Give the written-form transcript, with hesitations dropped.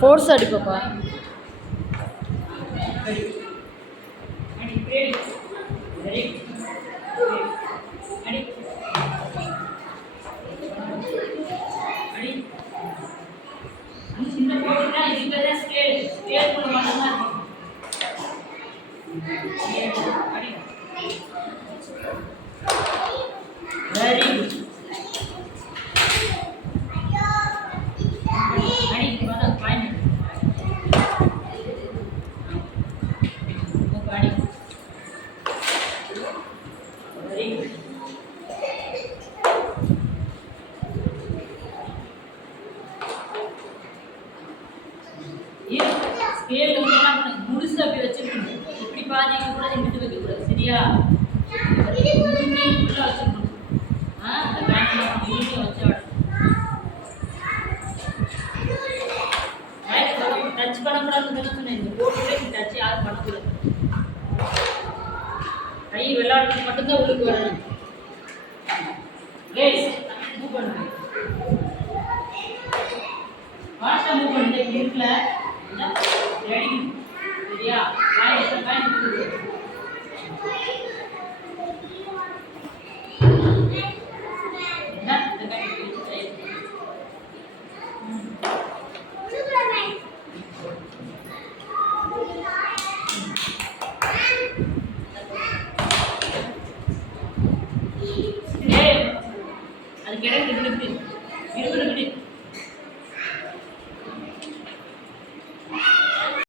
Force அடிப்பப்பா. முழுசு அப்படி வச்சிருக்கணும். இப்படி பாதி கூட இங்கிட்டு வைக்க கூடாது. சரியா? வச்சிருக்கணும். அந்த பேண்ட் வச்சு டச் பண்ணக்கூடாதுன்னு சொன்னேன். இந்த போர்டுல டச் யாரும் பண்ணக்கூடாது. கை விளையாடுறது மட்டும்தான் உங்களுக்கு வரணும். மூவ் பண்ணுங்க. ஃபாஸ்ட்டாக மூவ் பண்ணுங்க. இருக்குல்ல சரியா?